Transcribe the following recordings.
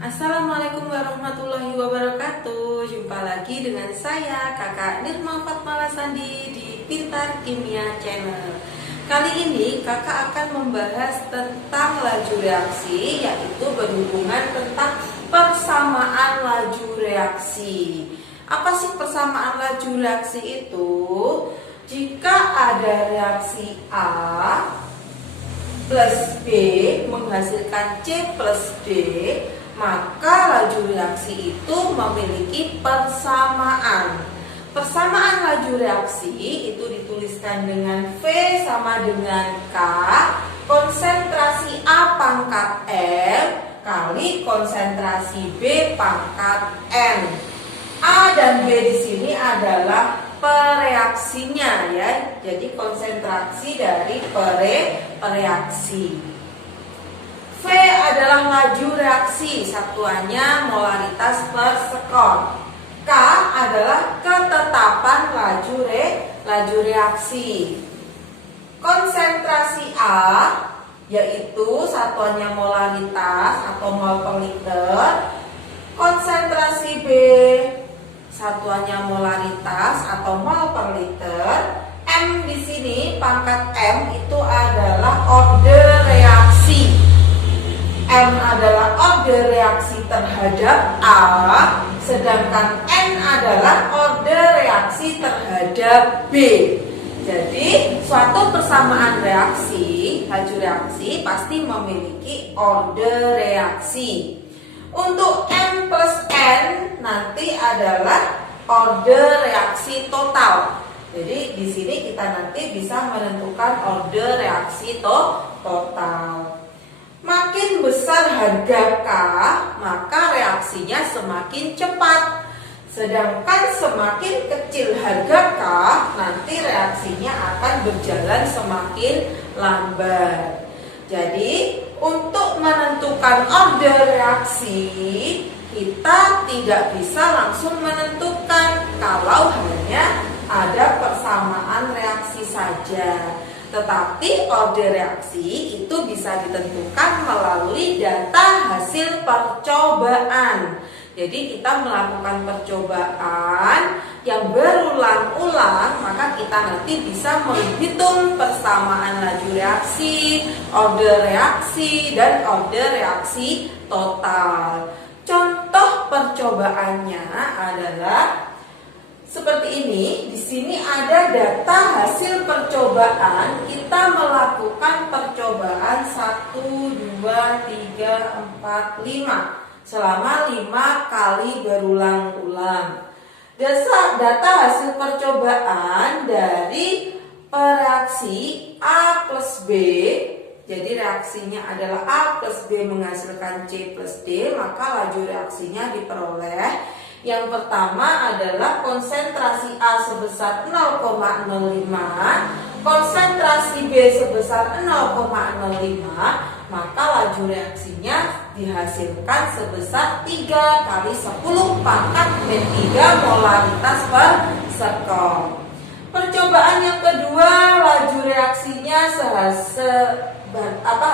Assalamualaikum warahmatullahi wabarakatuh. Jumpa lagi dengan saya Kakak Nirma Fatmalasandi di Pintar Kimia Channel. Kali ini kakak akan membahas tentang laju reaksi, yaitu berhubungan tentang persamaan laju reaksi. Apa sih persamaan laju reaksi itu? Jika ada reaksi A plus B menghasilkan C plus D, maka laju reaksi itu memiliki persamaan. Persamaan laju reaksi itu dituliskan dengan V sama dengan K, konsentrasi A pangkat M kali konsentrasi B pangkat N. A dan B di sini adalah pereaksinya ya. Jadi konsentrasi dari pereaksi. V adalah laju reaksi, satuannya molaritas per sekon. K adalah ketetapan laju reaksi. Konsentrasi A yaitu satuannya molaritas atau mol per liter. Konsentrasi B satuannya molaritas atau mol per liter. M di sini pangkat M itu adalah order reaksi. M adalah order reaksi terhadap A, sedangkan N adalah order reaksi terhadap B. Jadi suatu persamaan reaksi, laju reaksi pasti memiliki order reaksi. Untuk M plus N nanti adalah order reaksi total. Jadi di sini kita nanti bisa menentukan order reaksi total. Makin besar harga K, maka reaksinya semakin cepat. Sedangkan semakin kecil harga K, nanti reaksinya akan berjalan semakin lambat. Jadi, untuk menentukan order reaksi, kita tidak bisa langsung menentukan kalau hanya ada persamaan reaksi saja. Tetapi order reaksi itu bisa ditentukan melalui data hasil percobaan. Jadi kita melakukan percobaan yang berulang-ulang, maka kita nanti bisa menghitung persamaan laju reaksi, order reaksi, dan order reaksi total. Contoh percobaannya adalah seperti ini. Di sini ada data hasil percobaan. Kita melakukan percobaan 1, 2, 3, 4, 5 selama 5 kali berulang-ulang. Data hasil percobaan dari reaksi A plus B. Jadi reaksinya adalah A plus B menghasilkan C plus D, maka laju reaksinya diperoleh. Yang pertama adalah konsentrasi A sebesar 0,05, konsentrasi B sebesar 0,05, maka laju reaksinya dihasilkan sebesar 3 kali 10 pangkat min 3 molaritas per sekon. Percobaan yang kedua, laju reaksinya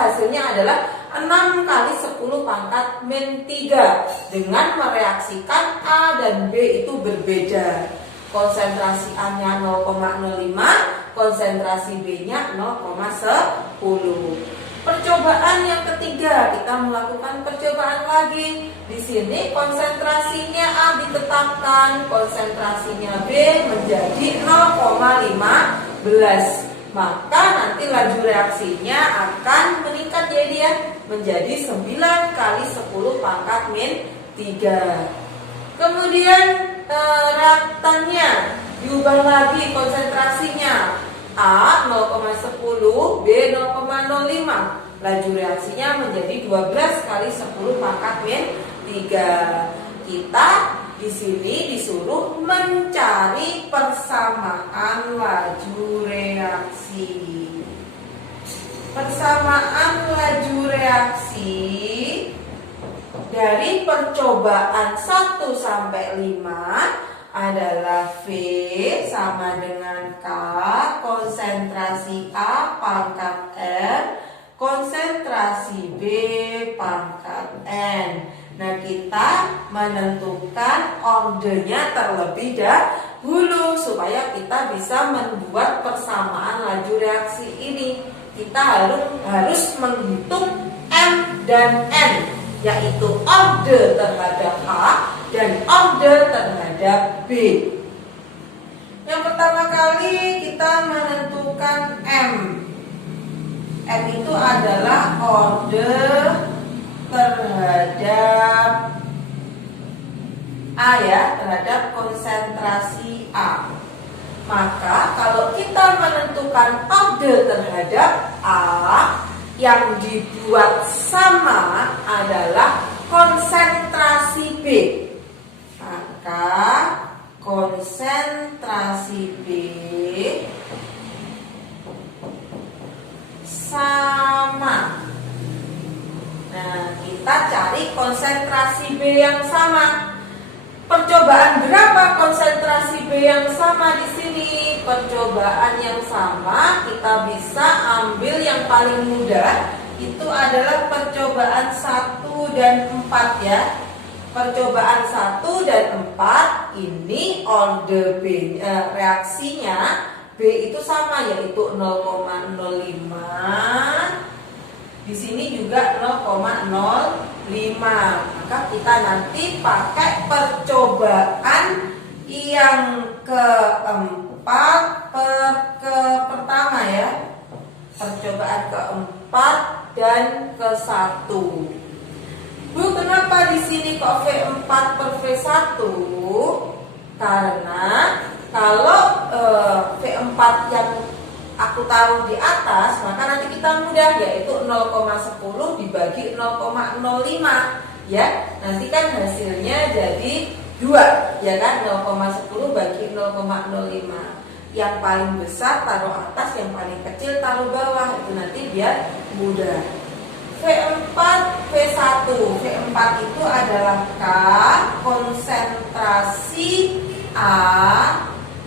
hasilnya adalah 6 kali 10 pangkat min 3 dengan mereaksikan A dan B itu berbeda. Konsentrasi A-nya 0,05, konsentrasi B-nya 0,10. Percobaan yang ketiga, kita melakukan percobaan lagi. Di sini konsentrasinya A ditetapkan, konsentrasinya B menjadi 0,15. Maka nanti laju reaksinya akan meningkat menjadi 9 kali 10 pangkat min 3. Kemudian reaktannya diubah lagi konsentrasinya. A 0,10, B 0,05. Laju reaksinya menjadi 12 kali 10 pangkat min 3. Kita di sini disuruh mencari persamaan laju reaksi. Persamaan laju reaksi dari percobaan 1 sampai 5 adalah V sama dengan K, konsentrasi A pangkat M, konsentrasi B pangkat N. Nah, menentukan ordernya terlebih dahulu supaya kita bisa membuat persamaan laju reaksi ini. Kita harus menghitung M dan N, yaitu order terhadap A dan order terhadap B. Yang pertama kali kita menentukan M. M itu adalah order terhadap A ya, terhadap konsentrasi A. Maka kalau kita menentukan order terhadap A, yang dibuat sama adalah konsentrasi B. Maka konsentrasi B sama. Nah, kita cari konsentrasi B yang sama. Percobaan berapa konsentrasi B yang sama di sini? Percobaan yang sama kita bisa ambil yang paling mudah, itu adalah percobaan 1 dan 4 ya. Percobaan 1 dan 4 ini order B, reaksinya B itu sama, yaitu 0,05. Di sini juga 0,05. Maka kita nanti pakai percobaan yang keempat pertama ya. Percobaan keempat dan ke-1. Bu, kenapa di sini kok V4 per V1? Karena kalau V4 yang aku taruh di atas, maka nanti kita mudah, yaitu 0,10 dibagi 0,05 ya. Nanti kan hasilnya jadi 2 ya kan, 0,10 bagi 0,05. Yang paling besar taruh atas, yang paling kecil taruh bawah, itu nanti biar mudah. V4 V1. V4 itu adalah K, konsentrasi A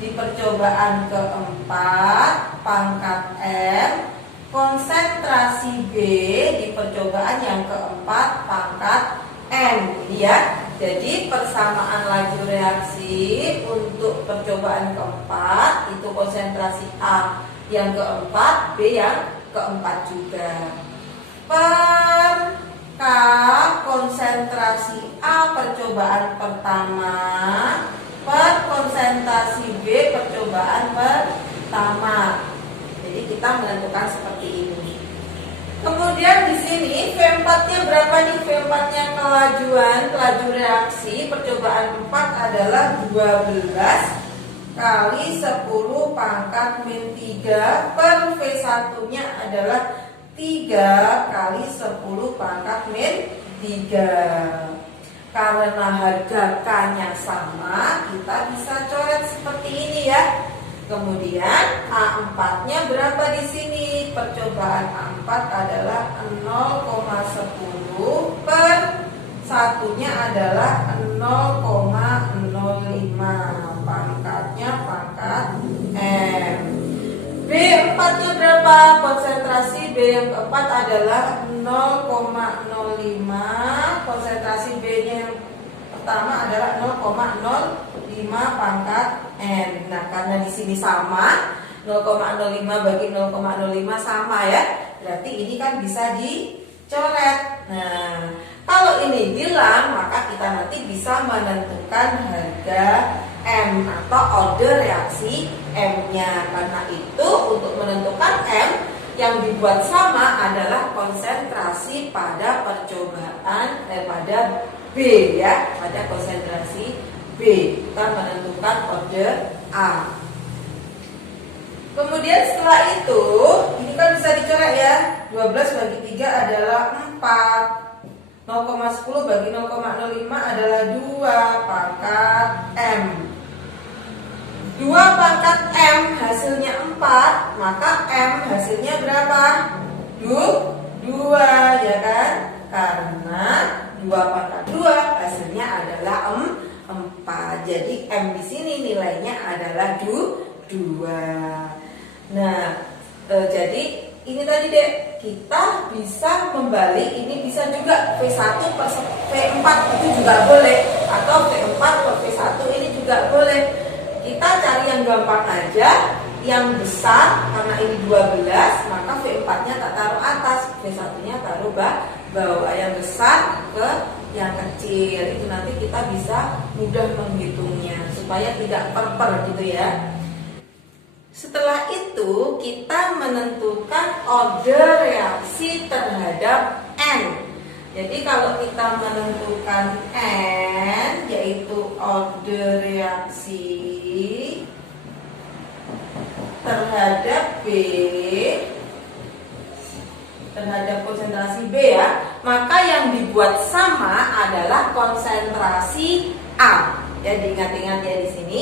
di percobaan keempat pangkat M, konsentrasi B di percobaan yang keempat pangkat N ya. Jadi persamaan laju reaksi untuk percobaan keempat itu konsentrasi A yang keempat, B yang keempat juga. Per K konsentrasi A percobaan pertama per konsentrasi B percobaan pertama. Jadi kita menentukan seperti ini. Kemudian di sini V4-nya berapa nih? V4-nya kelajuan, laju reaksi percobaan 4 adalah 12 kali 10 pangkat min 3 per V1-nya adalah 3 kali 10 pangkat min 3. Karena harga K-nya sama, kita bisa coret seperti ini ya. Kemudian A4-nya berapa di sini? Percobaan A4 adalah 0,10 per satunya adalah 0,05. Pangkatnya pangkat M. B4-nya berapa? Konsentrasi B yang keempat adalah 0,05. Konsentrasi B-nya yang pertama adalah 0,05 pangkat N. Nah, karena di sini sama, 0,05 bagi 0,05 sama ya. Berarti ini kan bisa dicoret. Nah, kalau ini bilang, maka kita nanti bisa menentukan harga M atau order reaksi M-nya. Karena itu untuk menentukan M yang dibuat sama adalah konsentrasi pada percobaan pada B ya, pada konsentrasi B. Kita menentukan order A. Kemudian setelah itu, ini kan bisa dicoret ya. 12 bagi 3 adalah 4. 0,10 bagi 0,05 adalah 2 pangkat M. 2 pangkat M hasilnya 4, maka M hasilnya berapa? 2 ya kan? Karena 2 pangkat 2 hasilnya adalah 4. Jadi M di sini nilainya adalah 2. Nah, jadi ini tadi dek, kita bisa membalik, ini bisa juga V1 per V4 itu juga boleh. atau V4 per V1 ini juga boleh. Kita cari yang gampang aja, yang besar, karena ini 12, maka V4-nya tak taruh atas, V1-nya taruh bawah. Yang besar ke yang kecil, itu nanti kita bisa mudah menghitungnya supaya tidak per gitu ya. Setelah itu kita menentukan order reaksi terhadap N. Jadi kalau kita menentukan N, yaitu order reaksi terhadap B, terhadap konsentrasi B ya, maka yang dibuat sama adalah konsentrasi A. Ya, diingat-ingat ya di sini.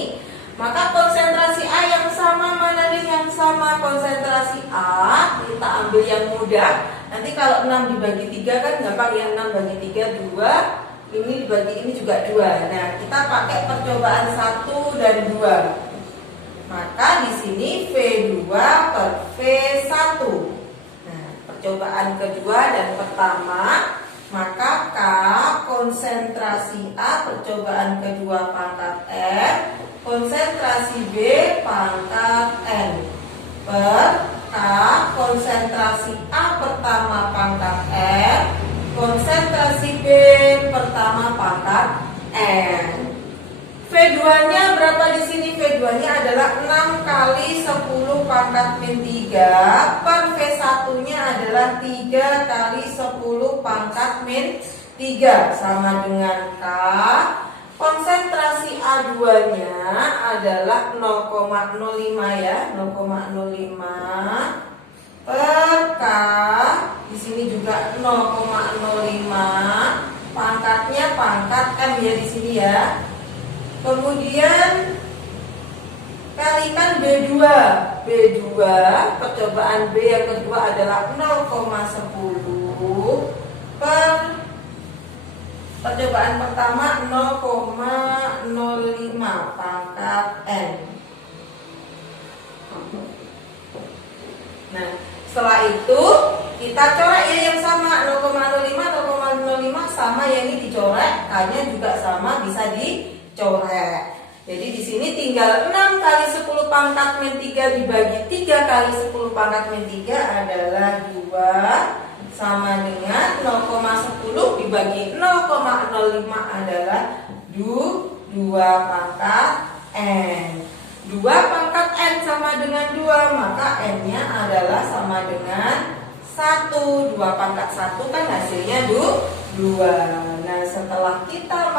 Maka konsentrasi A yang sama, mana nih yang sama? Konsentrasi A kita ambil yang mudah. Nanti kalau 6 dibagi 3 kan gampang ya, 6 bagi 3 2, ini dibagi ini juga 2. Nah, kita pakai percobaan 1 dan 2. Maka di sini V2 per V1. Nah, percobaan kedua dan pertama, maka K konsentrasi A percobaan kedua pangkat M, konsentrasi B pangkat N, per K konsentrasi A pertama pangkat M, konsentrasi B pertama pangkat N. V2-nya berapa di sini? V2-nya adalah 6 kali 10 pangkat min 3 per V1-nya adalah 3 kali 10 pangkat min 3 sama dengan K. Konsentrasi A2-nya adalah 0,05 ya, 0,05 per K. Di sini juga 0,05. Pangkatnya pangkat M ya di sini ya. Kemudian kalikan B2. B2 percobaan B yang kedua adalah 0,10 per percobaan pertama 0,05 pangkat N. Nah, setelah itu kita coret ya yang sama 0,05 sama yang ini dicoret, K-nya juga sama bisa dicoret. Jadi di sini tinggal 6 kali 10 pangkat min 3 dibagi 3 kali 10 pangkat min 3 adalah 2 sama dengan 0,10 dibagi 0,05 adalah 2 pangkat N. 2 pangkat N sama dengan 2, maka N-nya adalah sama dengan 1. 2 pangkat 1 kan hasilnya 2. Nah, setelah kita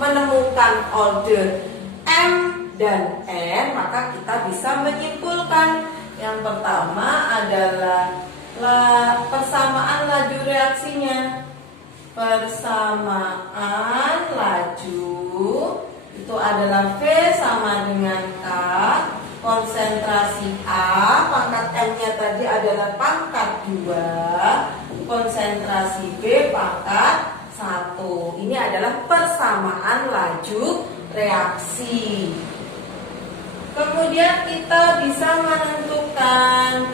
menemukan order M dan N, maka kita bisa menyimpulkan. Yang pertama adalah persamaan laju reaksinya. Persamaan laju itu adalah V sama dengan K. Konsentrasi A pangkat M-nya tadi adalah pangkat 2. Konsentrasi B pangkat 1. Ini adalah persamaan laju reaksi. Kemudian kita bisa menentukan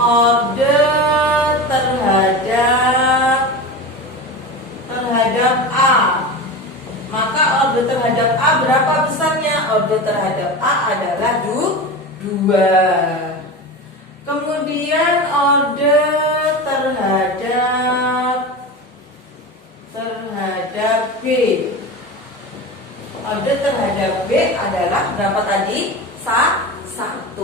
order terhadap A. Maka order terhadap A berapa besarnya? Order terhadap A adalah 2. Kemudian order terhadap B. Order terhadap B adalah berapa tadi? 1.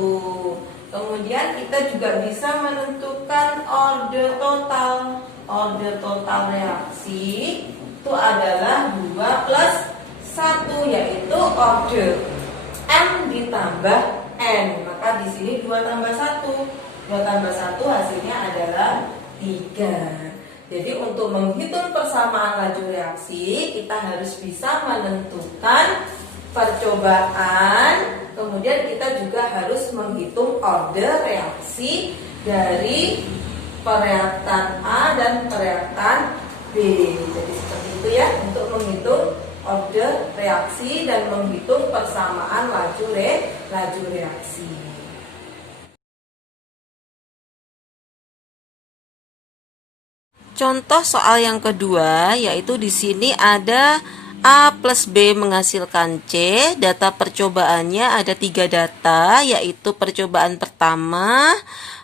Kemudian kita juga bisa menentukan order total. Order total reaksi itu adalah 2 plus 1, yaitu order M ditambah N. Maka di sini 2 tambah 1. 2 tambah 1 hasilnya adalah 3. Jadi untuk menghitung persamaan laju reaksi, kita harus bisa menentukan percobaan. Kemudian kita juga harus menghitung order reaksi dari pereaktan A dan pereaktan B. Jadi seperti itu ya, untuk menghitung order reaksi dan menghitung persamaan laju reaksi. Contoh soal yang kedua, yaitu di sini ada A plus B menghasilkan C. Data percobaannya ada 3 data, yaitu percobaan pertama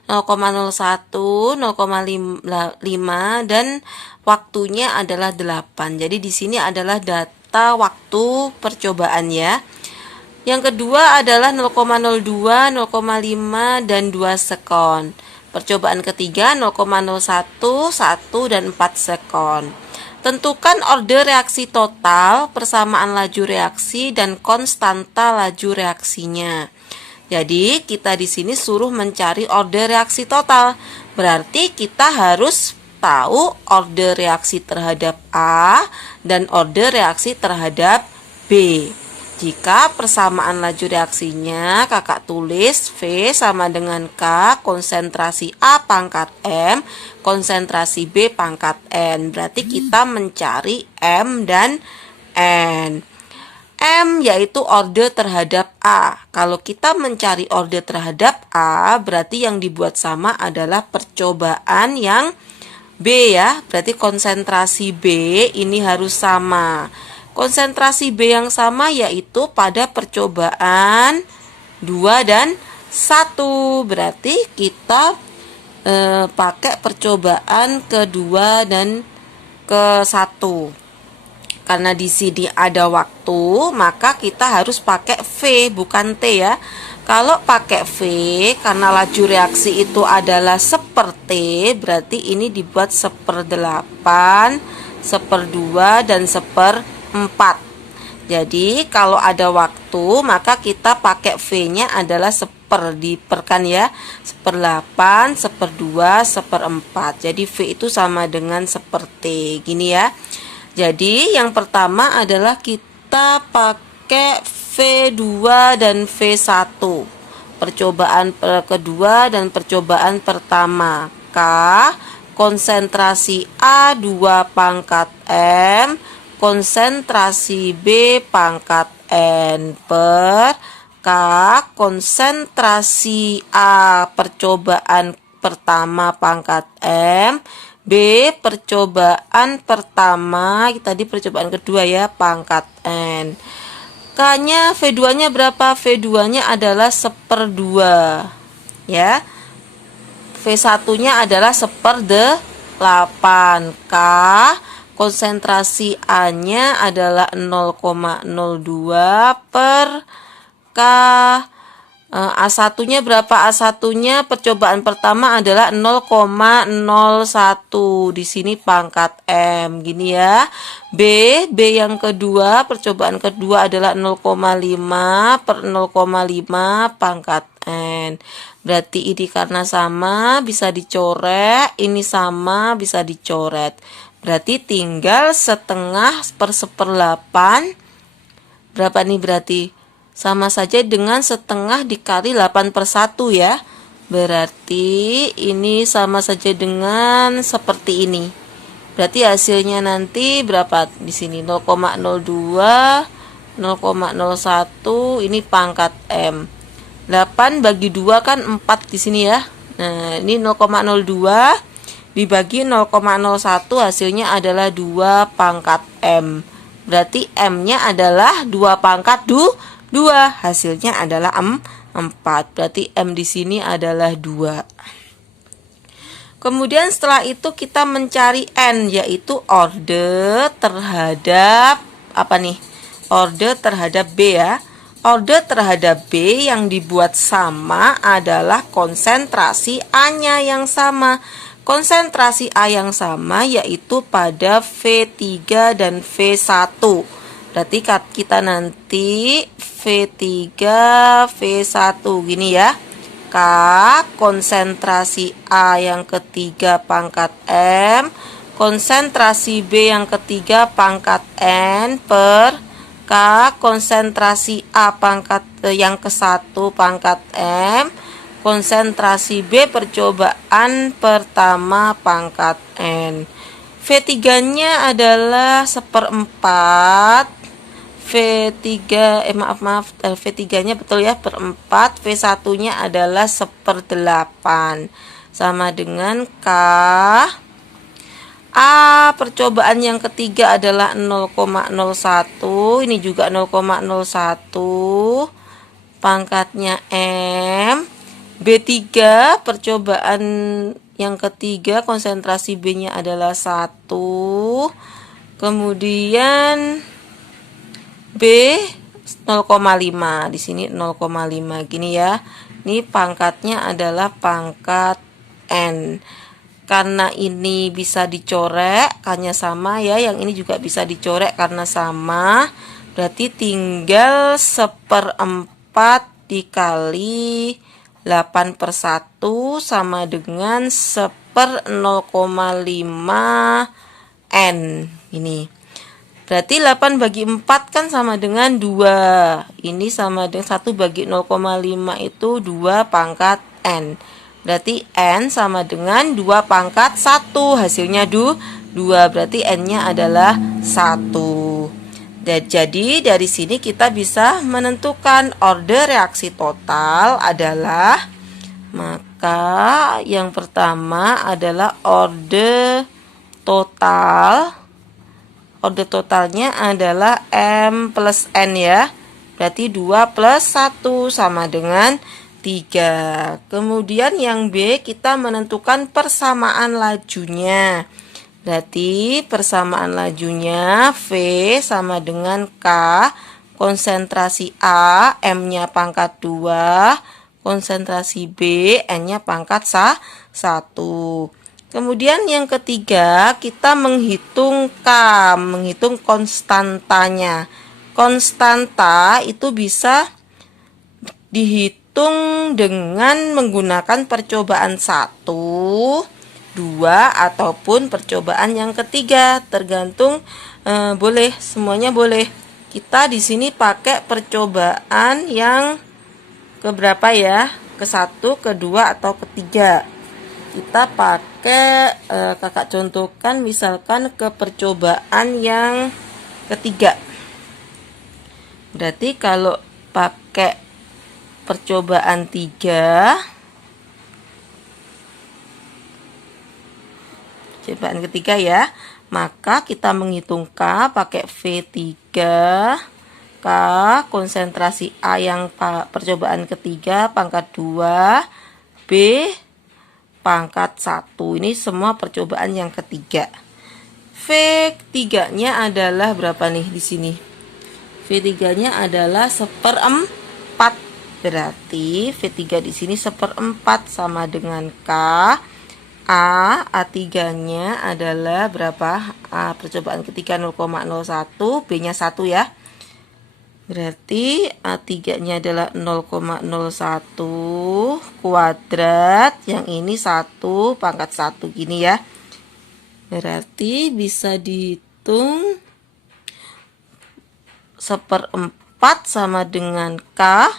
0,01, 0,5 dan waktunya adalah 8. Jadi di sini adalah data waktu percobaan ya. Yang kedua adalah 0,02, 0,5 dan 2 sekon. Percobaan ketiga 0,01, 1 dan 4 sekon. Tentukan order reaksi total, persamaan laju reaksi, dan konstanta laju reaksinya. Jadi, kita di sini suruh mencari order reaksi total. Berarti kita harus tahu order reaksi terhadap A dan order reaksi terhadap B. Jika persamaan laju reaksinya, kakak tulis V sama dengan K, konsentrasi A pangkat M, konsentrasi B pangkat N. Berarti kita mencari M dan N. M yaitu order terhadap A. Kalau kita mencari order terhadap A, berarti yang dibuat sama adalah percobaan yang B ya. Berarti konsentrasi B ini harus sama. Konsentrasi B yang sama yaitu pada percobaan 2 dan 1. Berarti kita pakai percobaan kedua dan ke-1. Karena di sini ada waktu, maka kita harus pakai V bukan T ya. Kalau pakai V, karena laju reaksi itu adalah seperti, berarti ini dibuat 1/8, 1/2 dan 1/4. Jadi kalau ada waktu, maka kita pakai V-nya adalah diperkan ya, 1/8, 1/2, 1/4. Jadi V itu sama dengan seperti gini ya. Jadi yang pertama adalah kita pakai V2 dan V1. Percobaan kedua dan percobaan pertama. K, konsentrasi A2 pangkat M, konsentrasi B pangkat N per K, konsentrasi A percobaan pertama pangkat M, B percobaan pertama, tadi percobaan kedua ya, pangkat N. K-nya, V2-nya berapa? V2-nya adalah 1/2 ya. V1-nya adalah 1/8. K, konsentrasi A-nya adalah 0,02 per K. A1-nya berapa? A1-nya percobaan pertama adalah 0,01. Di sini pangkat M gini ya. B yang kedua, percobaan kedua adalah 0,5 per 0,5 pangkat N. Berarti ini karena sama bisa dicoret, ini sama bisa dicoret. Berarti tinggal 1/2/8. Berapa nih berarti? Sama saja dengan 1/2 dikali 8/1 ya. Berarti ini sama saja dengan seperti ini. Berarti hasilnya nanti berapa di sini? 0,02, 0,01, ini pangkat M. 8 bagi 2 kan 4 di sini ya. Nah, ini 0,02 dibagi 0,01 hasilnya adalah 2 pangkat M. Berarti M-nya adalah 2 pangkat 2, hasilnya adalah 4. Berarti M di sini adalah 2. Kemudian setelah itu kita mencari N, yaitu order terhadap apa nih? Order terhadap B ya. Order terhadap B yang dibuat sama adalah konsentrasi A-nya yang sama. Konsentrasi A yang sama yaitu pada V3 dan V1. Berarti kita nanti V3, V1 gini ya. K, konsentrasi A yang ketiga pangkat M, konsentrasi B yang ketiga pangkat N per K, konsentrasi A pangkat yang ke-1 pangkat M, konsentrasi B percobaan pertama pangkat N. V3-nya adalah 1/4. V3-nya betul ya, per 4. V1-nya adalah 1/8. Sama dengan K A percobaan yang ketiga adalah 0,01. Ini juga 0,01. Pangkatnya M. B3 percobaan yang ketiga, konsentrasi B-nya adalah 1. Kemudian B 0,5. Di sini 0,5 gini ya. Ini pangkatnya adalah pangkat N. Karena ini bisa dicorek, hanya sama ya. Yang ini juga bisa dicorek karena sama. Berarti tinggal 1/4 dikali 8/1 sama dengan 1/0,5 N. Ini. Berarti 8 bagi 4 kan sama dengan 2. Ini sama dengan 1 bagi 0,5 itu 2 pangkat N. Berarti N sama dengan 2 pangkat 1. Hasilnya 2. Berarti N-nya adalah 1. Dan jadi dari sini kita bisa menentukan order reaksi total adalah, maka yang pertama adalah order total. Order totalnya adalah M plus N ya. Berarti 2 plus 1 sama dengan 3. Kemudian yang B kita menentukan persamaan lajunya. Berarti persamaan lajunya V sama dengan K. Konsentrasi A, M-nya pangkat 2. Konsentrasi B, N-nya pangkat 1. Kemudian yang ketiga kita menghitung K, menghitung konstantanya. Konstanta itu bisa dihitung dengan menggunakan percobaan 1, 2, ataupun percobaan yang ketiga, tergantung boleh, semuanya boleh. Kita di sini pakai percobaan yang keberapa ya? Ke-1, ke-2, atau ke-3. Kita pakai kakak contohkan misalkan ke percobaan yang ketiga. Berarti kalau pakai percobaan 3, percobaan ketiga ya, maka kita menghitung K pakai V3. K konsentrasi A yang percobaan ketiga pangkat 2, B pangkat 1. Ini semua percobaan yang ketiga. V3-nya adalah berapa nih di sini? V3-nya adalah 1/4. Berarti V3 di sini 1/4 sama dengan K. A3-nya adalah berapa? A percobaan ketiga 0,01, B-nya 1 ya. Berarti A3-nya adalah 0,01 kuadrat. Yang ini 1 pangkat 1 gini ya. Berarti bisa dihitung 1/4 sama dengan K.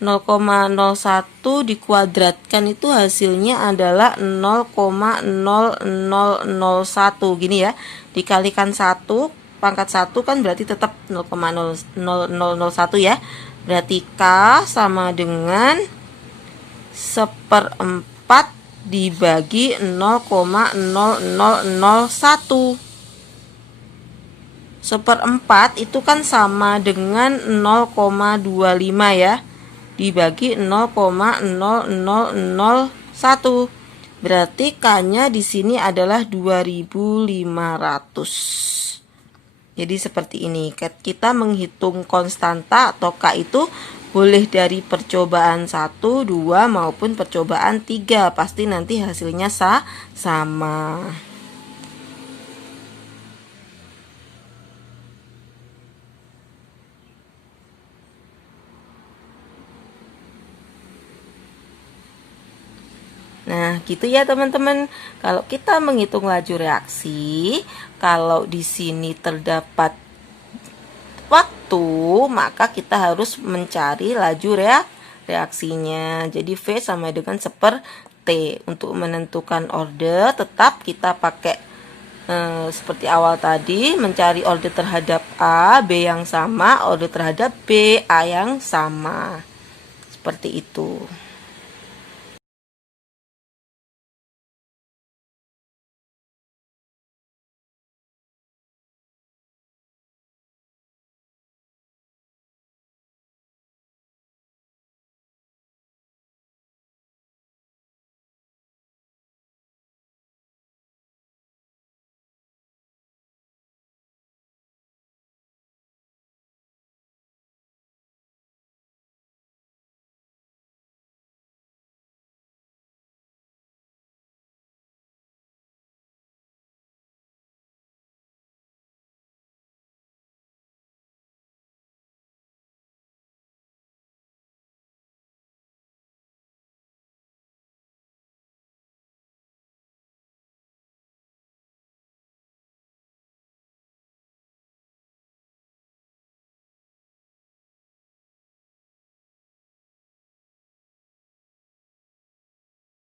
0,01 dikuadratkan itu hasilnya adalah 0,0001 gini ya. Dikalikan 1 pangkat 1 kan berarti tetap 0,0001 ya. Berarti K sama dengan 1/4 dibagi 0,0001. 1/4 itu kan sama dengan 0,25 ya. Dibagi 0,0001. Berarti K-nya di sini adalah 2500. Jadi seperti ini. Kita menghitung konstanta atau K itu boleh dari percobaan 1, 2 maupun percobaan 3. Pasti nanti hasilnya sama. Nah, gitu ya teman-teman. Kalau kita menghitung laju reaksi, kalau di sini terdapat waktu, maka kita harus mencari laju reaksinya. Jadi V sama dengan 1/T. Untuk menentukan order, tetap kita pakai seperti awal tadi, mencari order terhadap A, B yang sama, order terhadap B, A yang sama. Seperti itu.